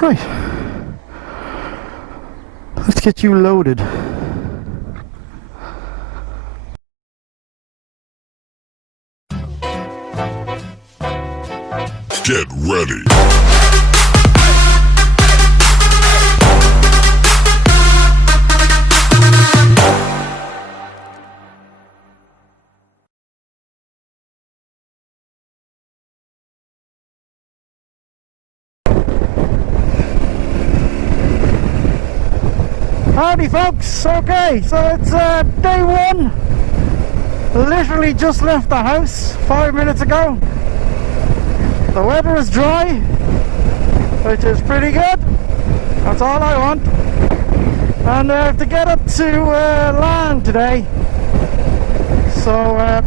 Right, let's get you loaded. Get ready. Howdy folks, okay, so it's day one. Literally just left the house 5 minutes ago. The weather is dry, which is pretty good. That's all I want. And I have to get up to Larne today. So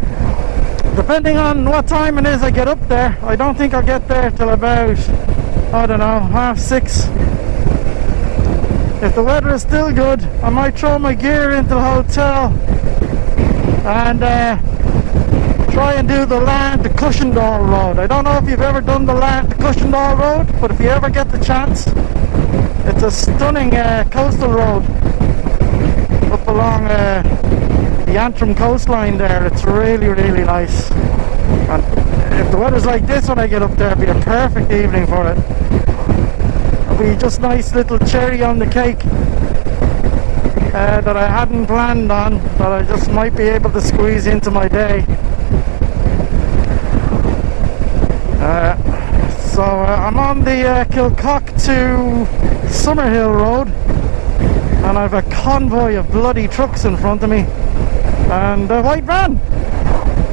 depending on what time it is I get up there, I don't think I'll get there till about, I don't know, 6:30. If the weather is still good, I might throw my gear into the hotel and try and do the Larne to Cushendall road. I don't know if you've ever done the Larne to Cushendall road, but if you ever get the chance, it's a stunning coastal road up along the Antrim coastline there. It's really, really nice. And if the weather's like this when I get up there, it'll be a perfect evening for it. It'll be just nice little cherry on the cake that I hadn't planned on, that I just might be able to squeeze into my day. So I'm on the Kilcock to Summerhill Road, and I have a convoy of bloody trucks in front of me and a white van.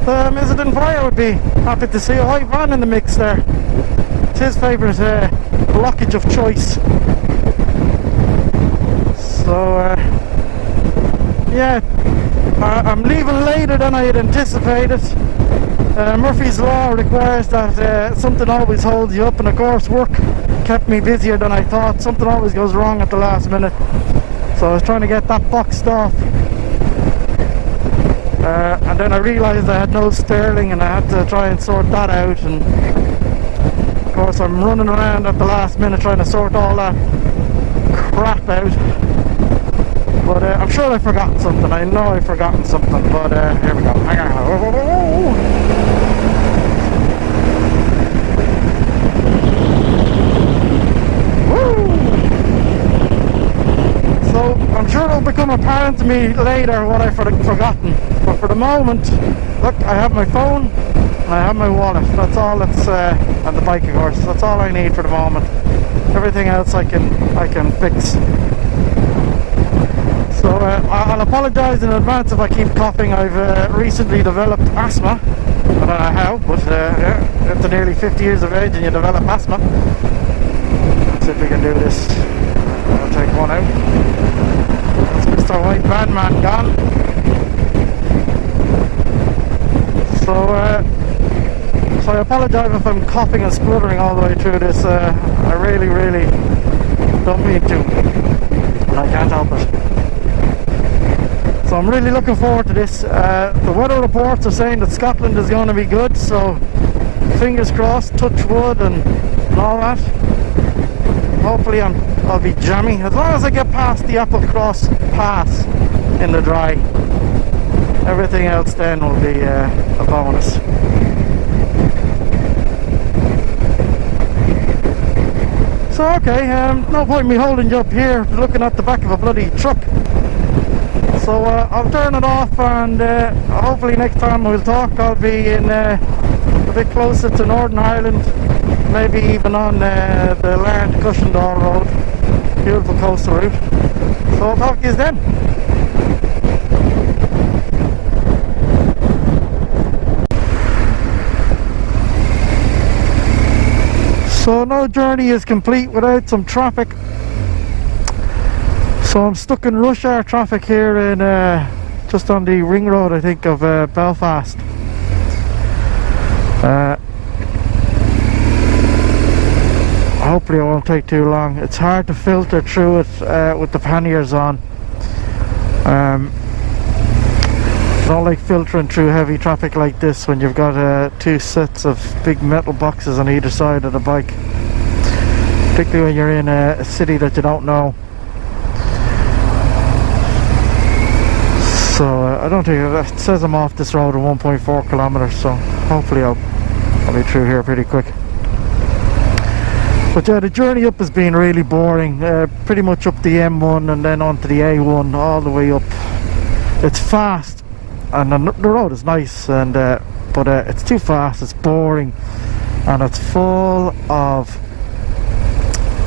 The Mizzen Fire would be happy to see a white van in the mix there. It's his favourite blockage of choice. So yeah, I'm leaving later than I had anticipated. Murphy's Law requires that something always holds you up, and of course work kept me busier than I thought. Something always goes wrong at the last minute, so I was trying to get that boxed off, and then I realised I had no sterling and I had to try and sort that out. And of course I'm running around at the last minute trying to sort all that crap out. But I'm sure I've forgotten something. I know I've forgotten something, but here we go. Hang on. So I'm sure it'll become apparent to me later what I've forgotten. But for the moment, look, I have my phone and I have my wallet. That's all that's and the bike, of course. That's all I need for the moment. Everything else I can fix. So I'll apologise in advance if I keep coughing. I've recently developed asthma. I don't know how, but yeah, after nearly 50 years of age and you develop asthma. Let's see if we can do this. I'll take one out. That's Mr. White Van Man gone. So I apologise if I'm coughing and spluttering all the way through this. I really, really don't mean to, and I can't help it. So I'm really looking forward to this. The weather reports are saying that Scotland is going to be good, so fingers crossed, touch wood and all that. Hopefully I'll be jammy, as long as I get past the Applecross Pass in the dry. Everything else then will be a bonus. So okay, no point in me holding you up here looking at the back of a bloody truck. So I'll turn it off, and hopefully next time we'll talk I'll be in a bit closer to Northern Ireland, maybe even on the Larne to Cushendall road. Beautiful coastal route. So I'll talk to you then. So no journey is complete without some traffic. So I'm stuck in rush hour traffic here in just on the ring road, I think, of Belfast. Hopefully it won't take too long. It's hard to filter through it with the panniers on. don't like filtering through heavy traffic like this when you've got two sets of big metal boxes on either side of the bike, particularly when you're in a city that you don't know. So I don't think it says I'm off this road at 1.4 kilometers, so hopefully I'll be through here pretty quick. But yeah, the journey up has been really boring, pretty much up the M1 and then onto the A1 all the way up. It's fast and the road is nice, and but it's too fast, it's boring, and it's full of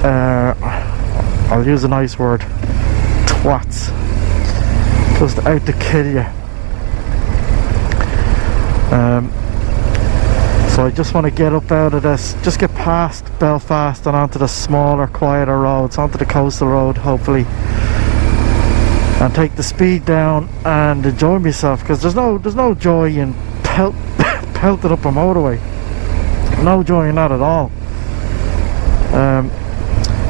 I'll use a nice word, twats, just out to kill you. So I just want to get up out of this, just get past Belfast and onto the smaller, quieter roads, onto the coastal road hopefully, and take the speed down and enjoy myself, because there's no joy in pelting up a motorway. No joy in that at all.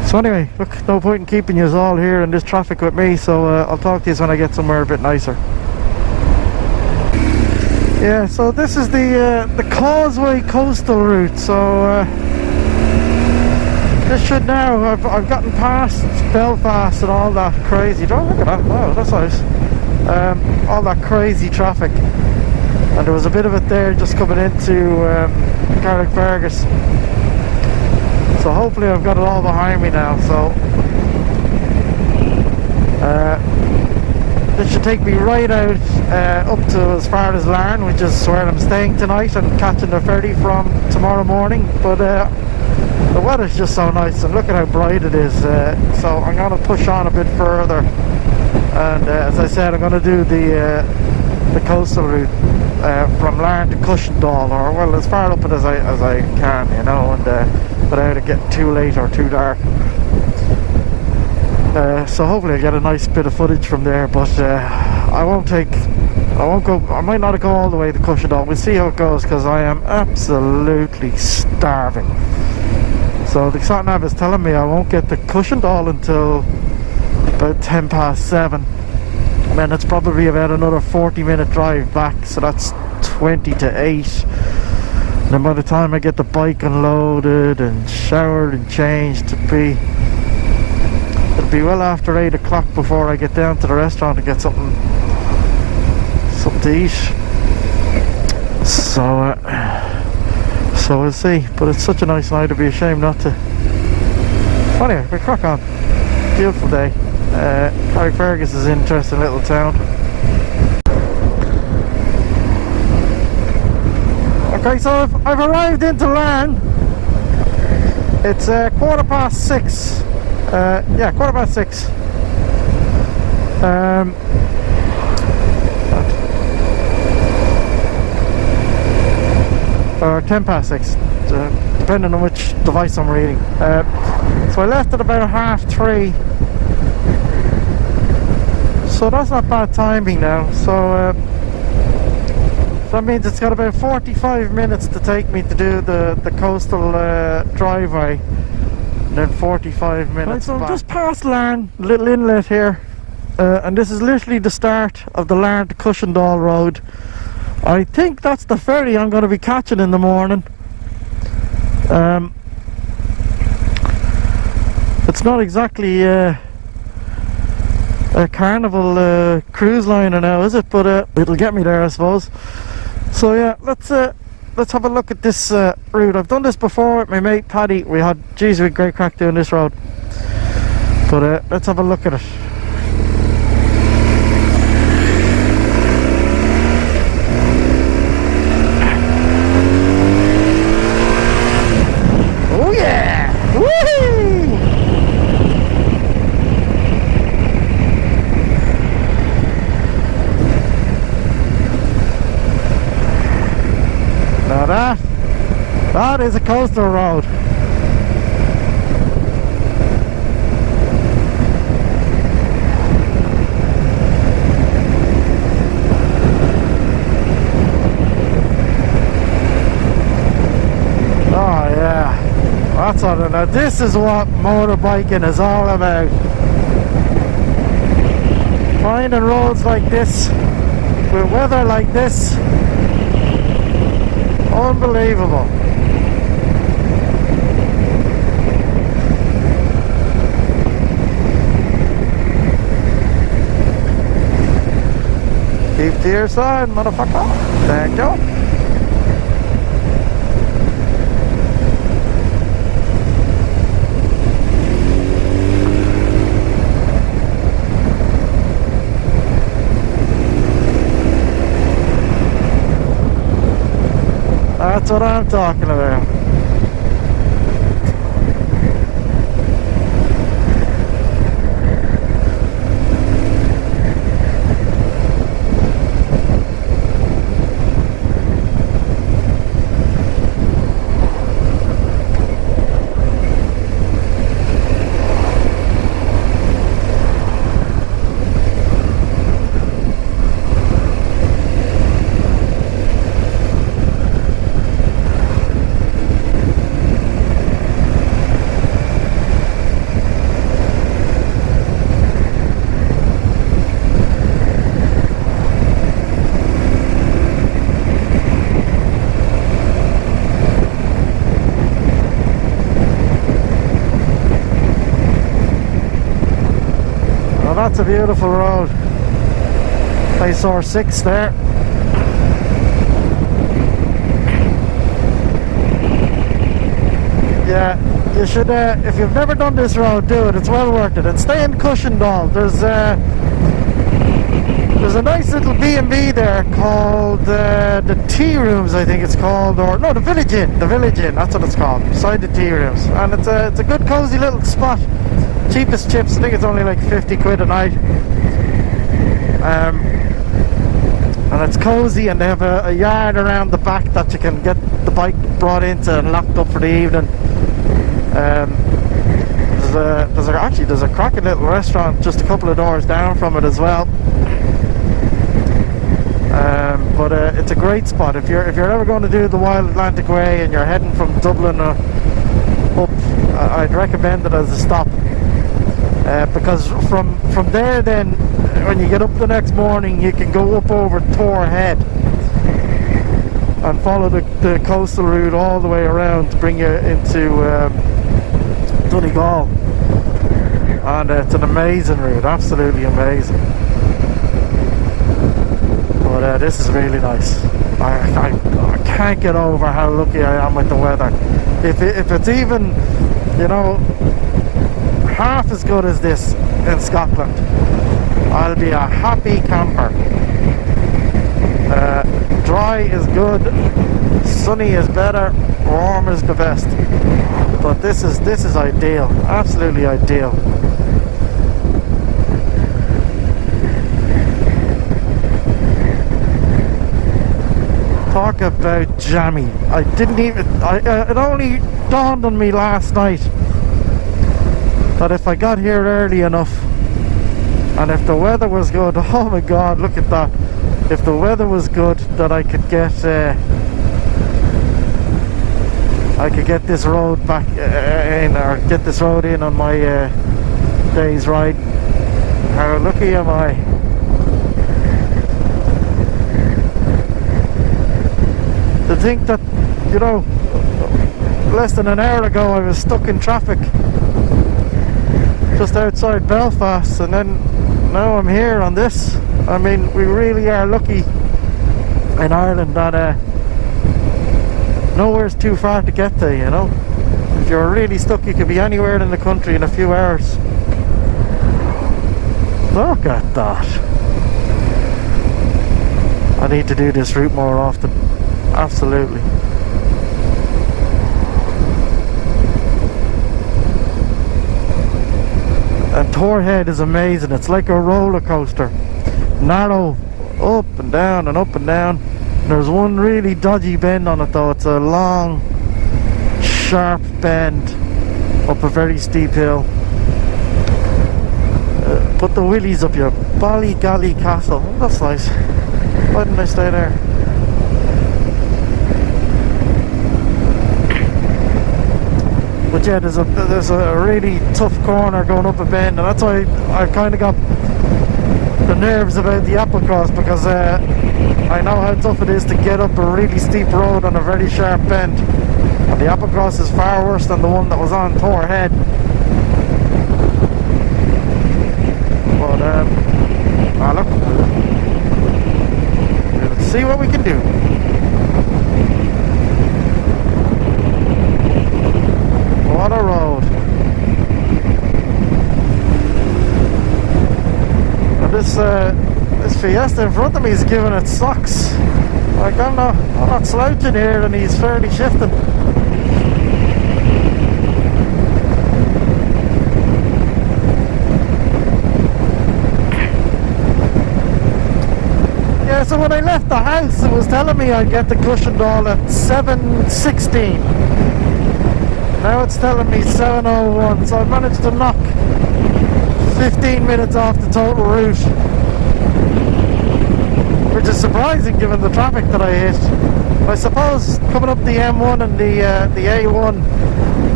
So anyway, look, no point in keeping you all here in this traffic with me, so I'll talk to you when I get somewhere a bit nicer. Yeah, so this is the Causeway coastal route, so this should now, I've gotten past Belfast and all that crazy, oh look at that, wow, that's nice, all that crazy traffic, and there was a bit of it there just coming into Carrickfergus, so hopefully I've got it all behind me now. So this should take me right out up to as far as Larne, which is where I'm staying tonight and catching the ferry from tomorrow morning. But the weather's just so nice, and look at how bright it is, so I'm going to push on a bit further, and as I said, I'm going to do the coastal route from Larne to Cushendall, or well, as far up it as I can, you know, and without it getting too late or too dark. So hopefully I'll get a nice bit of footage from there, but I won't go, I might not go all the way to Cushendall. We'll see how it goes, because I am absolutely starving. So the sat-nav is telling me I won't get to Cushendall until about 7:10, and then it's probably about another 40-minute drive back, so that's 20 to 8. And then by the time I get the bike unloaded and showered and changed, it'll be well after 8 o'clock before I get down to the restaurant to get something to eat. So we'll see, but it's such a nice night, it'd be a shame not to. Anyway, we'll crack on. Beautiful day. Carrickfergus is an interesting little town. Okay, so I've arrived into Larne. It's 6:15. Yeah, 6:15. Or 6:10, depending on which device I'm reading. So I left at about 3:30. So that's not bad timing now. So that means it's got about 45 minutes to take me to do the coastal driveway, and then 45 minutes right, so back. I'm just past Larne, little inlet here, and this is literally the start of the Larne to Cushendall road. I think that's the ferry I'm going to be catching in the morning. It's not exactly a Carnival cruise liner now, is it? But it'll get me there, I suppose. So yeah, let's have a look at this route. I've done this before with my mate Paddy. We had great crack doing this road. But let's have a look at it. Oh yeah! Whee! Now that is a coastal road. Oh yeah, that's what. Now this is what motorbiking is all about. Finding roads like this with weather like this. Unbelievable. Keep to your side, motherfucker. Thank you. That's what I'm talking about. That's a beautiful road. I saw 6 there. Yeah, you should, if you've never done this road, do it. It's well worth it. And stay in Cushendall. There's a nice little B&B there called the Tea Rooms, I think it's called, or no, the Village Inn. The Village Inn, that's what it's called, beside the Tea Rooms. And it's a good cozy little spot. Cheapest chips, I think it's only like 50 quid a night. And it's cozy, and they have a yard around the back that you can get the bike brought into and locked up for the evening. There's a cracking little restaurant just a couple of doors down from it as well. But it's a great spot if you're ever going to do the Wild Atlantic Way and you're heading from Dublin up. I'd recommend it as a stop. Because from there, then when you get up the next morning, you can go up over Tor Head and follow the coastal route all the way around to bring you into Donegal. And it's an amazing route, absolutely amazing. But this is really nice. I can't get over how lucky I am with the weather. If it's even, you know, half as good as this in Scotland, I'll be a happy camper. Dry is good, sunny is better, warm is the best. But this is ideal, absolutely ideal. Talk about jammy. It only dawned on me last night that if I got here early enough and if the weather was good, oh my god, look at that, if the weather was good, that I could get this road back in, or get this road in on my day's ride. How lucky am I? To think that, you know, less than an hour ago I was stuck in traffic just outside Belfast, and then now I'm here on this. I mean, we really are lucky in Ireland that nowhere's too far to get to, you know. If you're really stuck, you could be anywhere in the country in a few hours. Look at that. I need to do this route more often. Absolutely. And Torhead is amazing. It's like a roller coaster. Narrow, up and down and up and down. And there's one really dodgy bend on it though. It's a long, sharp bend up a very steep hill. Put the willies up your Ballygally Castle. Oh, that's nice. Why didn't I stay there? But yeah, there's a really tough corner going up a bend, and that's why I've kind of got the nerves about the Applecross because I know how tough it is to get up a really steep road on a very sharp bend. And the Applecross is far worse than the one that was on Thor Head. But look, let's see what we can do. What a road. And this Fiesta in front of me is giving it sucks. Like I'm not slouching here and he's fairly shifting. Yeah, so when I left the house it was telling me I'd get to Cushendall at 7:16. Now it's telling me 7:01, so I've managed to knock 15 minutes off the total route, which is surprising given the traffic that I hit. I suppose coming up the M1 and the A1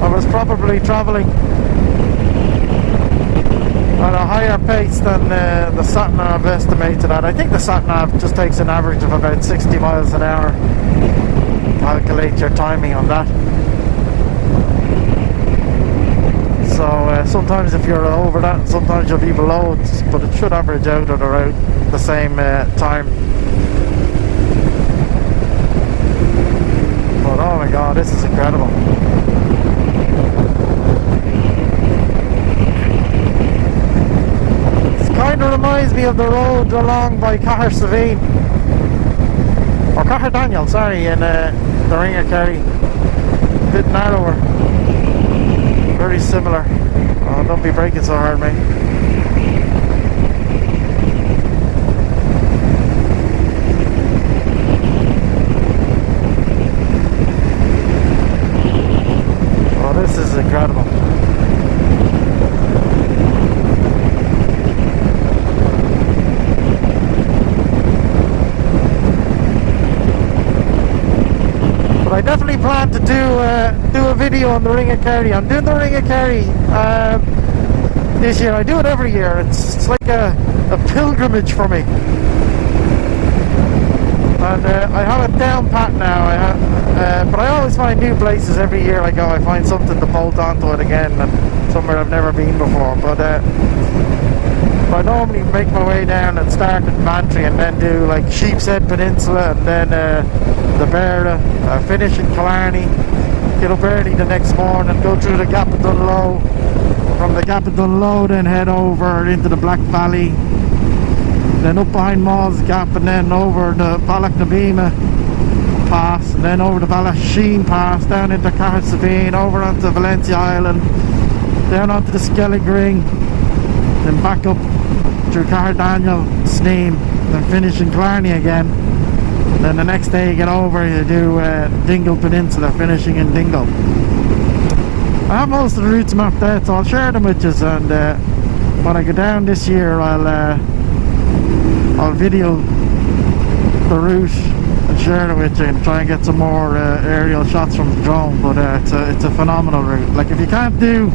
I was probably travelling at a higher pace than the sat-nav estimated at. I think the sat-nav just takes an average of about 60 miles an hour. Calculate your timing on that. So sometimes if you're over that, sometimes you'll be below it, but it should average out at around the same time. But oh my god, this is incredible. This kind of reminds me of the road along by Cahir or Caherdaniel, sorry, in the Ring of Kerry. A bit narrower. Very similar. Oh, don't be braking so hard, mate. Oh, this is incredible. But I definitely plan to do a video on the Ring of Kerry. I'm doing the Ring of Kerry this year. I do it every year. It's like a pilgrimage for me. And I have it down pat now. But I always find new places every year I go. I find something to bolt onto it again, and somewhere I've never been before. But I normally make my way down and start in Bantry and then do like Sheepshead Peninsula and then the Beara, finish in Killarney, get up early the next morning, go through the Gap of Dunlow, from the Gap of Dunlow then head over into the Black Valley, then up behind Maw's Gap and then over the Ballachnabima Pass, and then over the Ballasheen Pass, down into Cahersiveen, over onto Valencia Island, down onto the Skellig Ring, then back up through Caherdaniel, Sneem, then finish in Killarney again. And then the next day you get over, you do Dingle Peninsula, finishing in Dingle. I have most of the routes mapped out, so I'll share them with you, and when I go down this year I'll video the route and share it with you and try and get some more aerial shots from the drone. But it's a phenomenal route. Like, if you can't do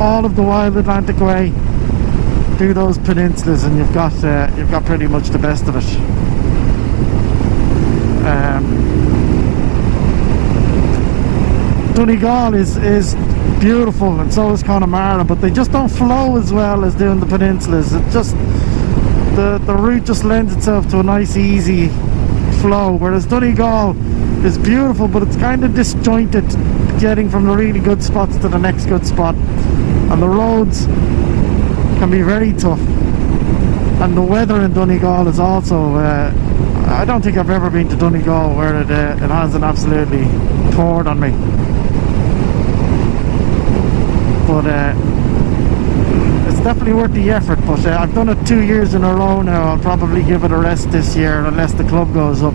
all of the Wild Atlantic Way, do those peninsulas and you've got pretty much the best of it. Donegal is beautiful, and so is Connemara, but they just don't flow as well as doing the peninsulas. It just the route just lends itself to a nice easy flow, whereas Donegal is beautiful, but it's kind of disjointed, getting from the really good spots to the next good spot, and the roads can be very tough, and the weather in Donegal is also I don't think I've ever been to Donegal where it hasn't absolutely poured on me. But it's definitely worth the effort. But I've done it 2 years in a row now. I'll probably give it a rest this year unless the club goes up.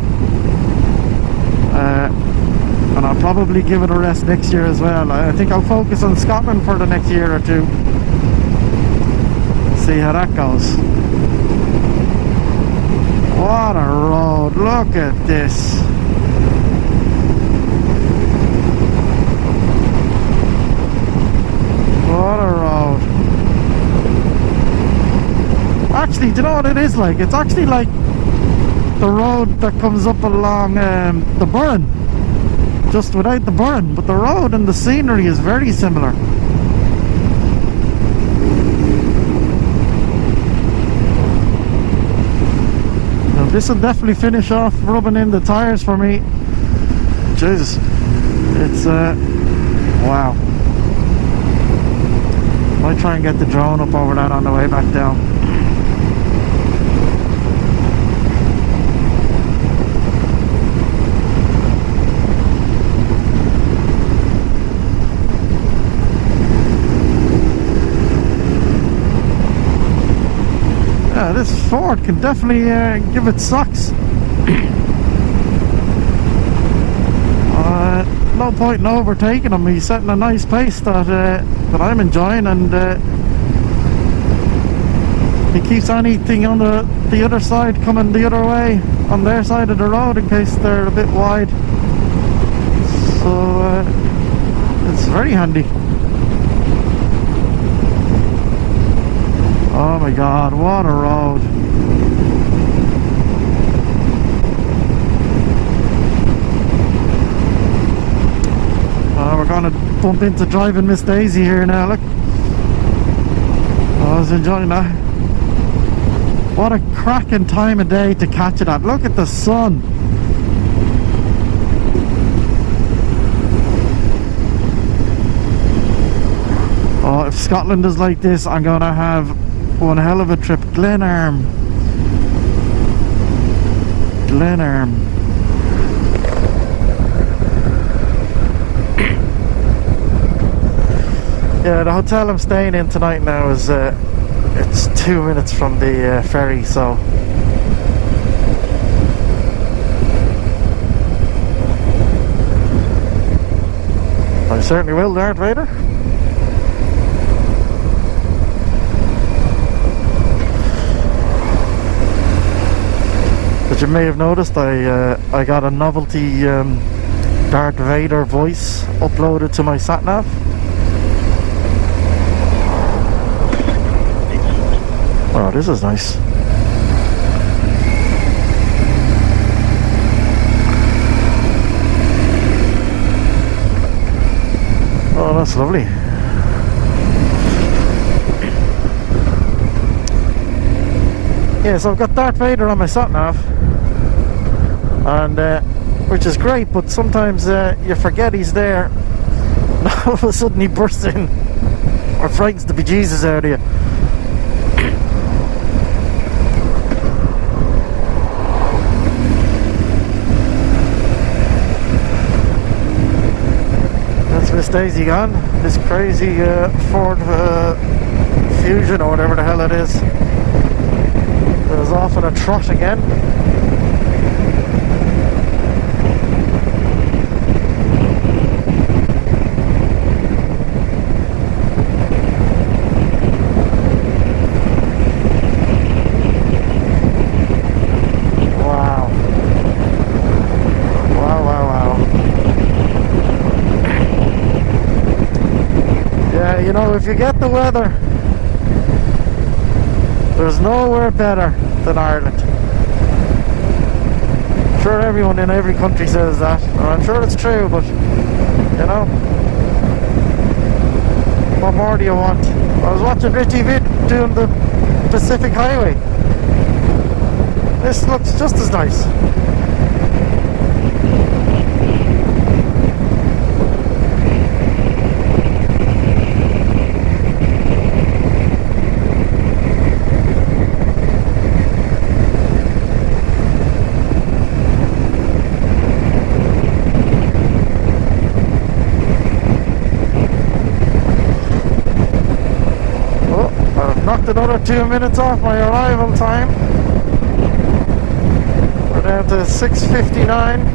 And I'll probably give it a rest next year as well. I think I'll focus on Scotland for the next year or two. See how that goes. What a road, look at this. What a road. actually, do you know what it is like? It's actually like the road that comes up along the burn, just without the burn, but the road and the scenery is very similar. Now this will definitely finish off rubbing in the tires for me. Jesus, it's wow. Might try and get the drone up over that on the way back down. Yeah, this Ford can definitely give it sucks. No point in overtaking him. He's setting a nice pace that I'm enjoying, and he keeps anything on the other side coming the other way on their side of the road in case they're a bit wide. So it's very handy. Oh my god, what a road. We're gonna bump into driving Miss Daisy here now, look. I was enjoying that. What a cracking time of day to catch it at. Look at the sun. Oh, if Scotland is like this, I'm gonna have one hell of a trip. Glenarm. Yeah, the hotel I'm staying in tonight now is it's 2 minutes from the ferry, so I certainly will, Darth Vader. But you may have noticed I got a novelty Darth Vader voice uploaded to my sat-nav. Oh, this is nice. Oh, that's lovely. Yeah, so I've got Darth Vader on my sat-nav, and which is great, but sometimes you forget he's there, and all of a sudden he bursts in or frightens the bejesus out of you. Miss Daisy gone. This crazy Ford Fusion or whatever the hell it is off on a trot again. You know, if you get the weather, there's nowhere better than Ireland. I'm sure everyone in every country says that, and I'm sure it's true, but you know, what more do you want? I was watching Richie Vid doing the Pacific Highway. This looks just as nice. Another 2 minutes off my arrival time. We're down to 6:59.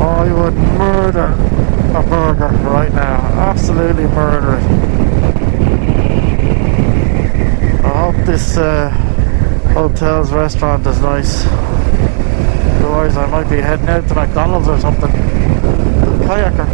I would murder a burger right now. Absolutely murder it. I hope this hotel's restaurant is nice. The otherwise I might be heading out to McDonald's or something. Kayaker.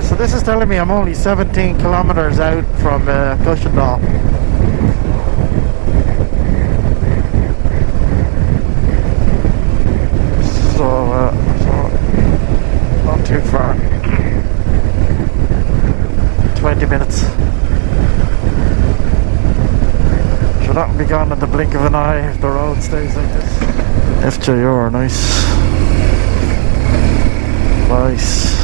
So this is telling me I'm only 17 kilometers out from Cushendall. So not too far. 20 minutes. So that'll be gone in the blink of an eye if the road stays like this. FJR, nice. Nice.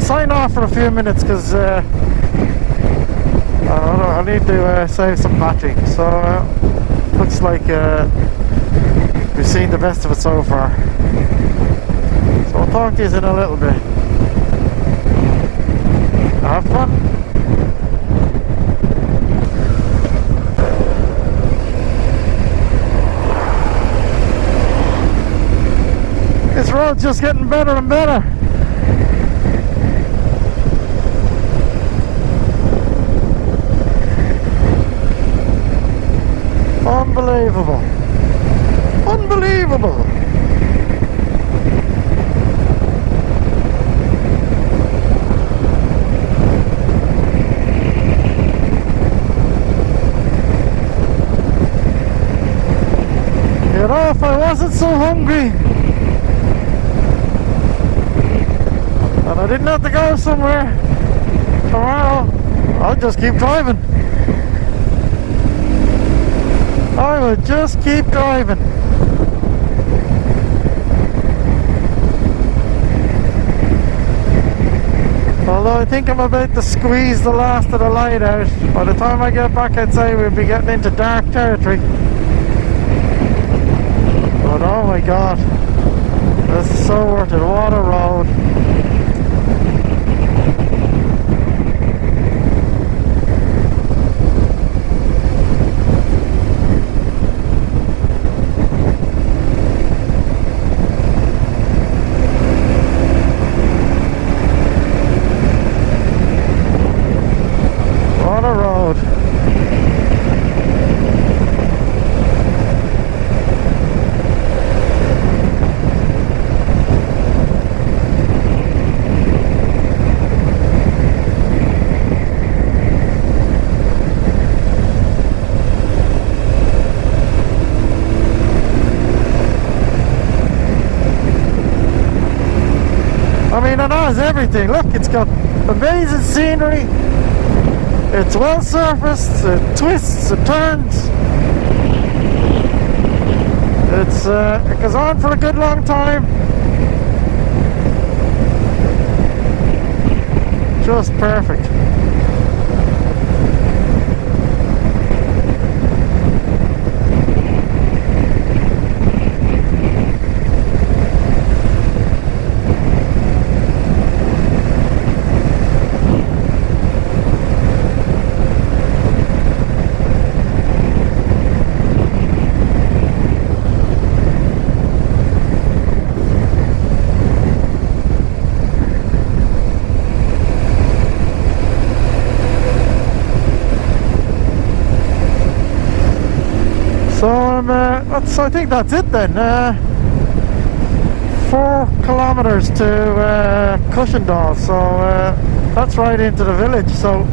Sign off for a few minutes because I need to save some battery. So looks like we've seen the best of it so far. So I'll talk to you in a little bit. Have fun. This road's just getting better and better. Unbelievable. Unbelievable. You know, if I wasn't so hungry and I didn't have to go somewhere tomorrow, I'd just keep driving. I would just keep driving. Although I think I'm about to squeeze the last of the light out. By the time I get back, I'd say we'll be getting into dark territory. But oh my god, this is so worth it. What a road. I mean, it has everything. Look, it's got amazing scenery. It's well surfaced. It twists, it turns. It goes on for a good long time. Just perfect. So I think that's it then. 4 kilometers to Cushendall, so that's right into the village. So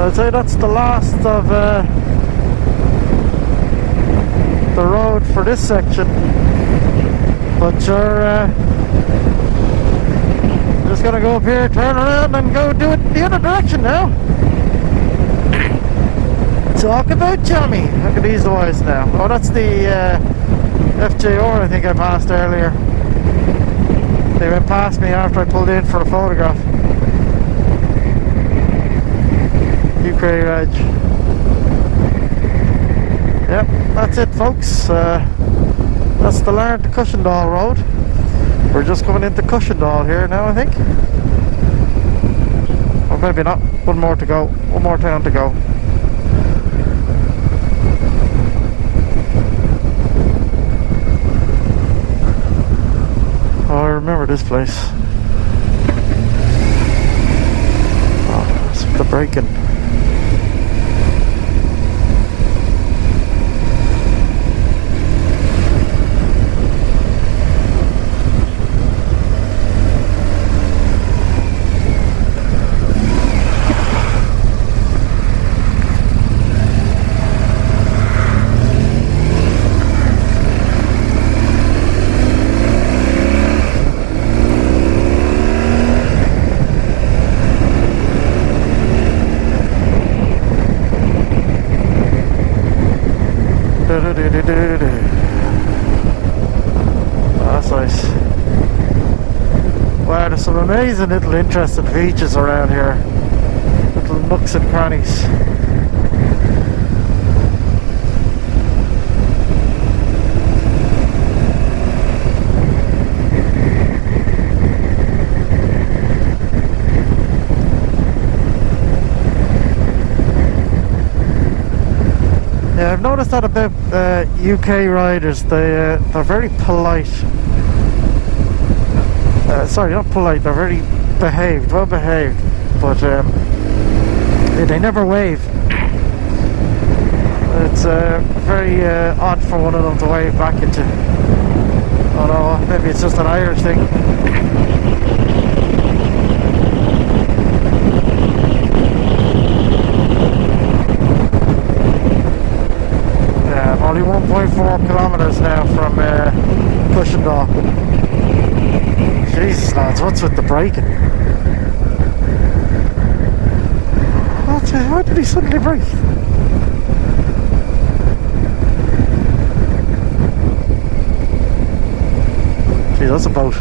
I'd say that's the last of the road for this section. But sure, just gonna go up here, turn around and go do it the other direction now. Talk about Johnny. Look at these boys now. Oh, that's the FJR I think I passed earlier. They went past me after I pulled in for a photograph. Kerry Reg. Yep, that's it folks. That's the Larne to Cushendall road. We're just coming into Cushendall here now, I think. Or maybe not. One more to go. One more town to go. Oh, I remember this place. Oh, it's the braking. That's nice. Wow, there's some amazing little interesting features around here. Little nooks and crannies. Yeah, I've noticed that about UK riders. They're very polite. Sorry, not polite. They're very behaved, well behaved, but they never wave. It's very odd for one of them to wave back at you. Oh no, maybe it's just an Irish thing. Only 1.4 kilometers now from Cushendall. Jesus lads, what's with the braking? Why did he suddenly brake? Gee, that's a boat.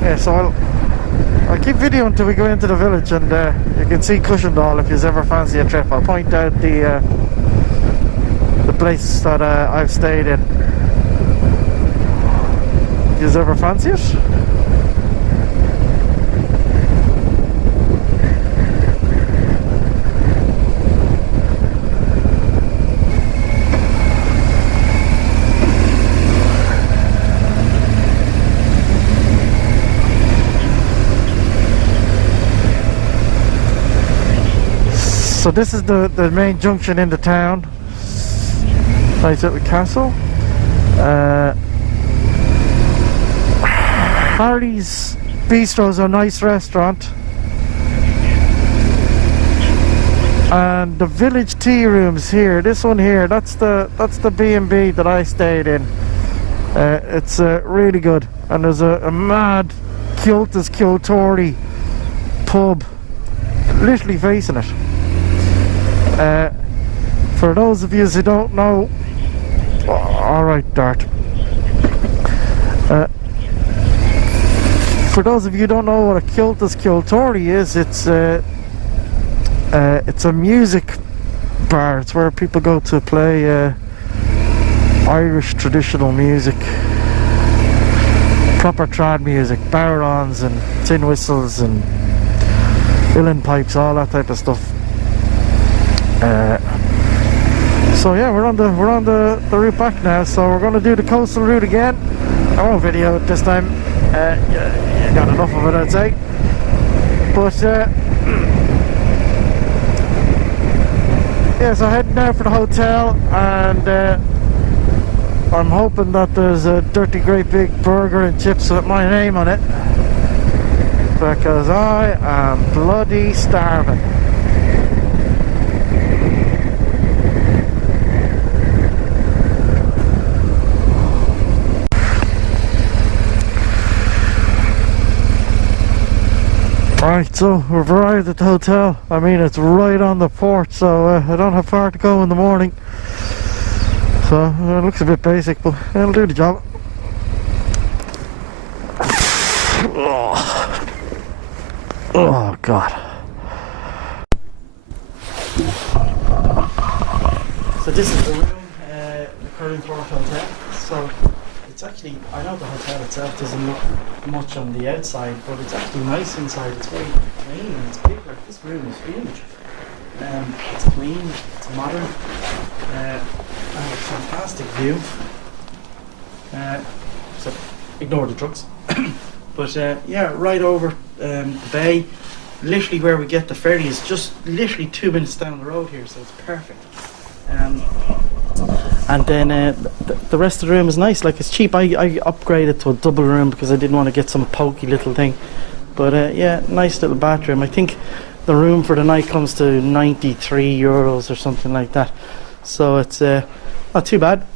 Yeah, so I'll keep videoing until we go into the village, and you can see Cushendall if you ever fancy a trip. I'll point out the place that I've stayed in. If you ever fancy it. So this is the main junction in the town. Nice little castle. Harry's Bistro's a nice restaurant. And the village tea rooms here, this one here, that's the B&B that I stayed in. It's really good. And there's a mad Kiltas Kiltory pub literally facing it. For those of you who don't know, alright Dart. For those of you who don't know what a Kiltas Kiltory is, it's a music bar. It's where people go to play Irish traditional music, proper trad music, barons and tin whistles and uilleann pipes, all that type of stuff. So yeah, we're on the route back now. So we're going to do the coastal route again. I won't video it this time. You got enough of it, I'd say. But yeah, so heading down for the hotel, and I'm hoping that there's a dirty great big burger and chips with my name on it, because I am bloody starving. So we've arrived at the hotel. I mean, it's right on the port, so I don't have far to go in the morning. So it looks a bit basic, but it'll do the job. Oh God. So this is the room, the Kerry Hotel. So it's actually, I know the hotel itself doesn't look much on the outside, but it's actually nice inside. It's very clean and it's big. Like, this room is huge. It's clean, it's modern, and a fantastic view. So ignore the trucks. But yeah, right over the bay, literally where we get the ferry is just literally 2 minutes down the road here, so it's perfect. And then the rest of the room is nice. Like, it's cheap. I upgraded to a double room because I didn't want to get some pokey little thing. But yeah, nice little bathroom. I think the room for the night comes to 93 euros or something like that. So it's not too bad.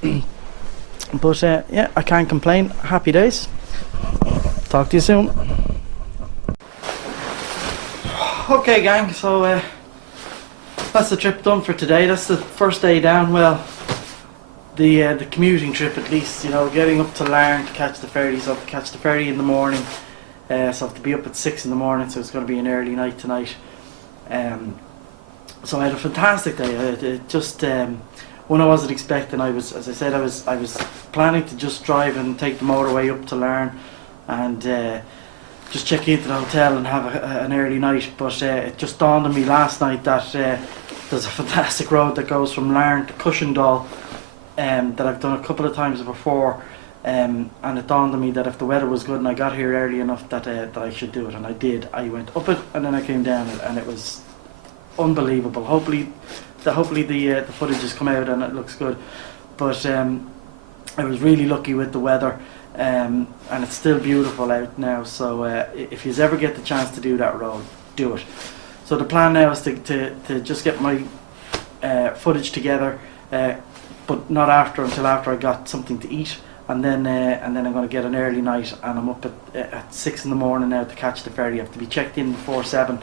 But yeah, I can't complain. Happy days. Talk to you soon. Okay, gang, so that's the trip done for today. That's the first day down. Well, the commuting trip, at least, you know, getting up to Larne to catch the ferry. So I have to catch the ferry in the morning, so I have to be up at 6 in the morning, so it's going to be an early night tonight. So I had a fantastic day. It just when I wasn't expecting, as I said, I was planning to just drive and take the motorway up to Larne and just check into the hotel and have an early night. But it just dawned on me last night that there's a fantastic road that goes from Larne to Cushendall that I've done a couple of times before, and it dawned on me that if the weather was good and I got here early enough that I should do it, and I did. I went up it and then I came down it, and it was unbelievable. Hopefully the footage has come out and it looks good, but I was really lucky with the weather, and it's still beautiful out now. So if you ever get the chance to do that road, do it. So the plan now is to just get my footage together, but not until after I got something to eat, and then I'm going to get an early night, and I'm up at 6 in the morning now to catch the ferry. I have to be checked in before 7,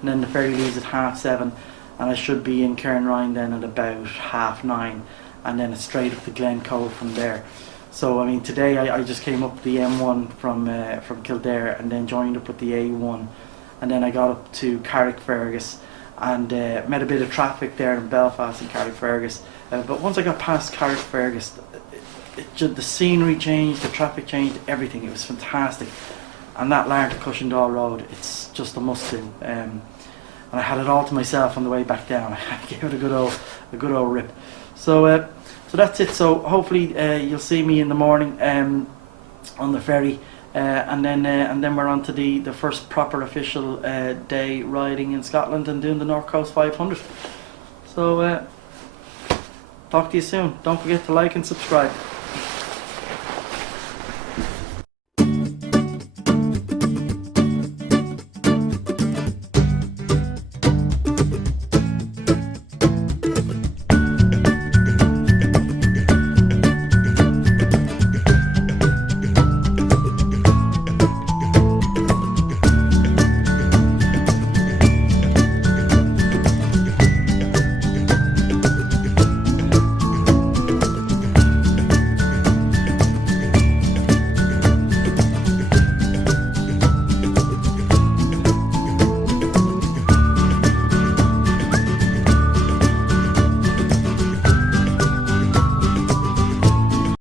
and then the ferry leaves at 7:30, and I should be in Kerry then at about 9:30, and then it's straight up to Glen Cove from there. So I mean, today I just came up the M1 from Kildare, and then joined up with the A1, and then I got up to Carrickfergus, and met a bit of traffic there in Belfast and Carrickfergus. But once I got past Carrickfergus, the scenery changed, the traffic changed, everything. It was fantastic. And that Larne to Cushendall road, it's just a must-do. And I had it all to myself on the way back down. I gave it a good old rip. So that's it. So hopefully you'll see me in the morning on the ferry, and then we're on to the first proper official day riding in Scotland and doing the North Coast 500. So talk to you soon. Don't forget to like and subscribe.